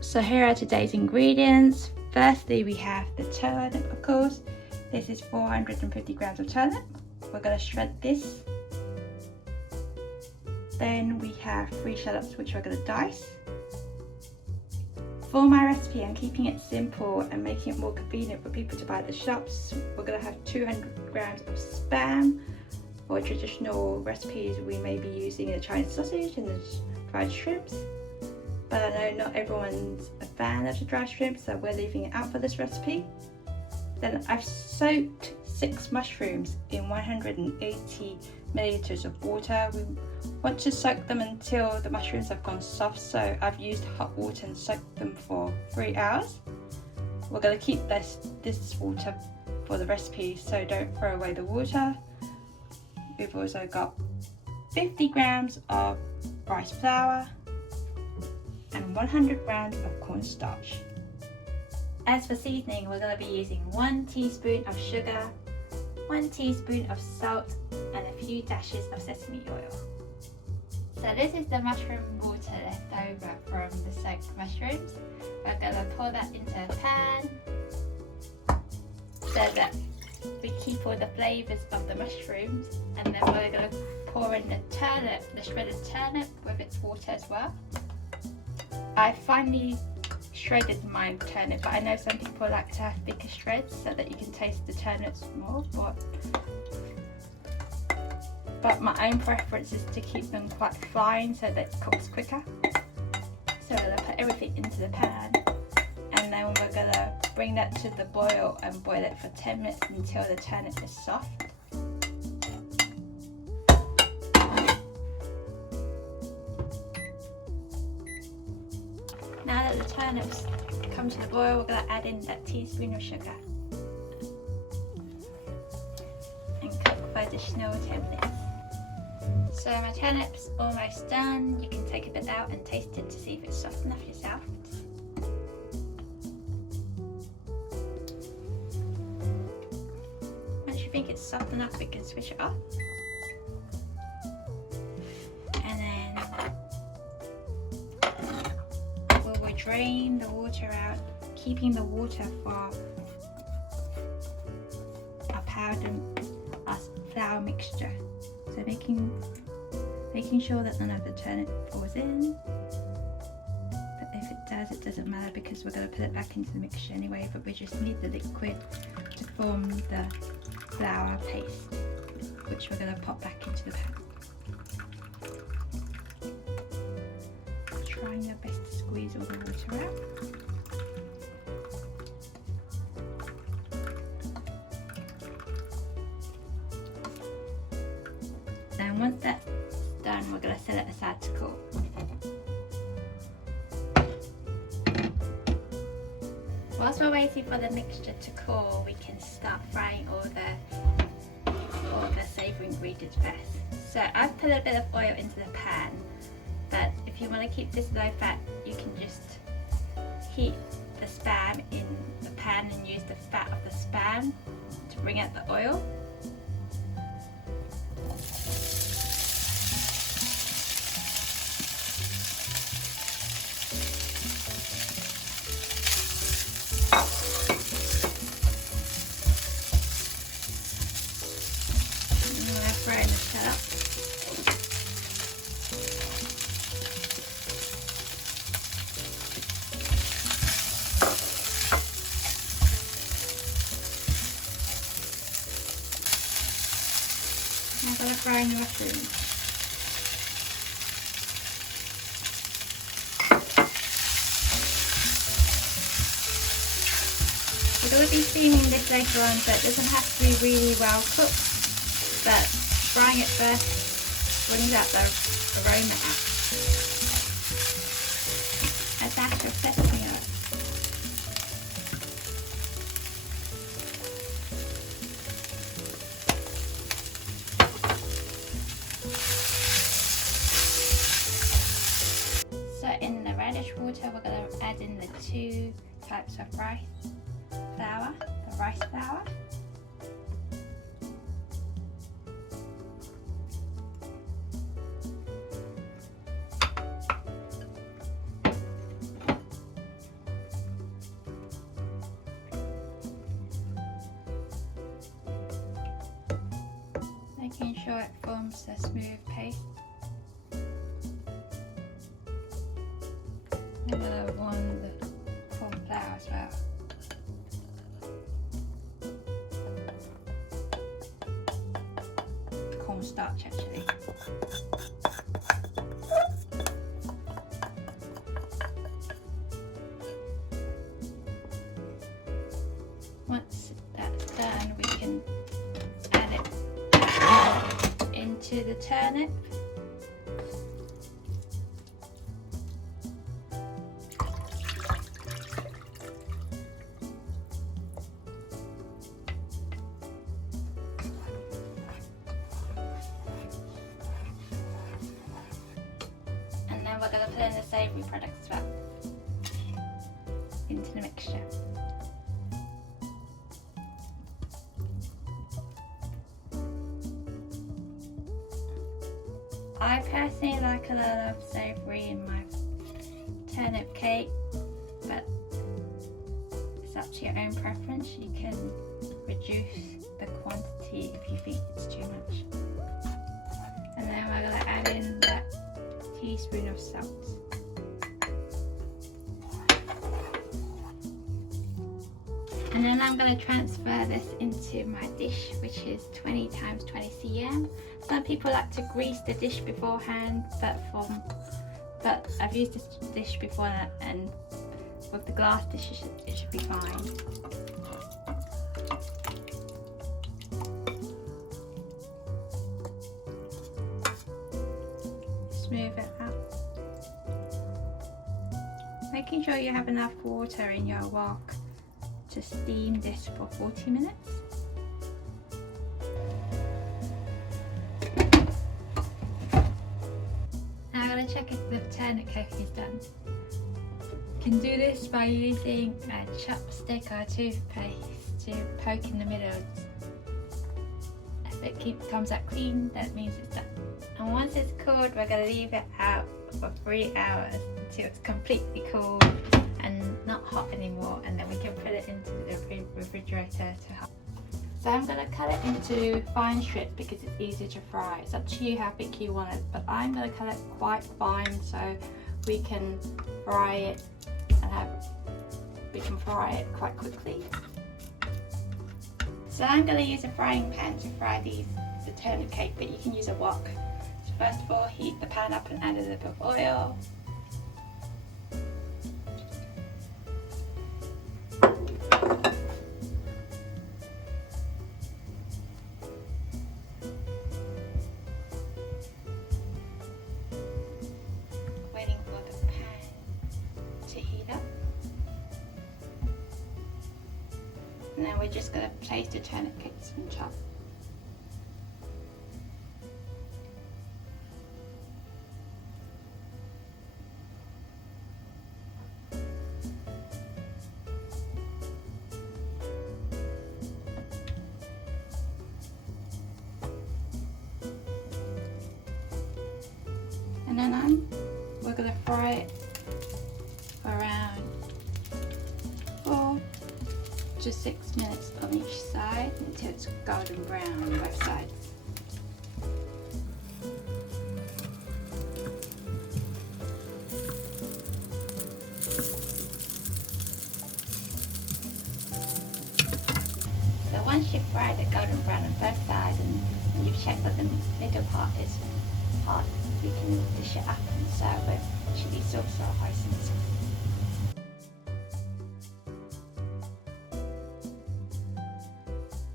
So here are today's ingredients. Firstly, we have the turnip, of course. This is 450 grams of turnip. We're going to shred this. Then we have 3 shallots, which we're going to dice. For my recipe, I'm keeping it simple and making it more convenient for people to buy at the shops. We're going to have 200 grams of spam. For traditional recipes, we may be using the Chinese sausage and the dried shrimps. But I know not everyone's a fan of the dried shrimp, so we're leaving it out for this recipe. Then I've soaked 6 mushrooms in 180 milliliters of water. We want to soak them until the mushrooms have gone soft, so I've used hot water and soaked them for 3 hours. We're going to keep this water for the recipe, so don't throw away the water. We've also got 50 grams of rice flour and 100 grams of cornstarch. As for seasoning, we're going to be using 1 teaspoon of sugar, 1 teaspoon of salt, and a few dashes of sesame oil. So this is the mushroom water left over from the soaked mushrooms. We're going to pour that into a pan so that we keep all the flavours of the mushrooms, and then we're going to pour in the turnip, the shredded turnip with its water as well. I finely shredded my turnip, but I know some people like to have thicker shreds so that you can taste the turnips more. But my own preference is to keep them quite fine so that it cooks quicker. So we're going to put everything into the pan, and then we're going to bring that to the boil and boil it for 10 minutes until the turnip is soft. Now that the turnips come to the boil, we're going to add in that teaspoon of sugar and cook for additional 10 minutes. So my turnip's almost done. You can take a bit out and taste it to see if it's soft enough yourself. Once you think it's soft enough, we can switch it off. And then we'll drain the water out, keeping the water for our powder, our flour mixture. So making sure that none of the turnip falls in, but if it does, it doesn't matter because we're going to put it back into the mixture anyway, but we just need the liquid to form the flour paste, which we're going to pop back into the pan. Trying your best to squeeze all the water out. And once that's done, we're going to set it aside to cool. Whilst we're waiting for the mixture to cool, we can start frying all the savoury ingredients first. So I've put a bit of oil into the pan, but if you want to keep this low fat, you can just heat the spam in the pan and use the fat of the spam to bring out the oil. Frying the shallot. Now I'm going to fry in the mushrooms. We're going to be steaming this later on, so it doesn't have to be really well cooked, but frying it first brings out the aroma out. A dash of sesame oil. So in the radish water, we're going to add in the 2 types of rice flour, the rice flour. sure it forms a smooth paste. I'm going to warm the corn flour as well. Cornstarch actually. Once that's done, we can add it into the turnip. And then we're going to put in the savoury products as well into the mixture. I personally like a lot of savoury in my turnip cake, but it's up to your own preference. You can reduce the quantity if you think it's too much. And then we're going to add in that teaspoon of salt. And then I'm going to transfer this into my dish, which is 20 times 20 cm. Some people like to grease the dish beforehand, but I've used this dish before, and with the glass dish it should be fine. Smooth it out. Making sure you have enough water in your wok to steam this for 40 minutes. Now I'm going to check if the turnip cake is done. You can do this by using a chopstick or a toothpaste to poke in the middle. If it comes out clean, that means it's done. And once it's cooled, we're going to leave it out for 3 hours until it's completely cool and not hot anymore, and then we can put it into the refrigerator to hot. So I'm going to cut it into fine strips because it's easier to fry. It's up to you how big you want it, but I'm going to cut it quite fine so we can fry it quite quickly. So I'm going to use a frying pan to fry the turnip cake, but you can use a wok. So first of all, heat the pan up and add a little bit of oil. Waiting for the pan to heat up. And then we're just going to place the turnip cakes on top. And then we're going to fry it for around 4 to 6 minutes on each side until it's golden brown on both sides. So once you've fried it golden brown on both sides and you've checked that the middle part is hot, you can dish it up and serve with chili sauce or hoisin sauce.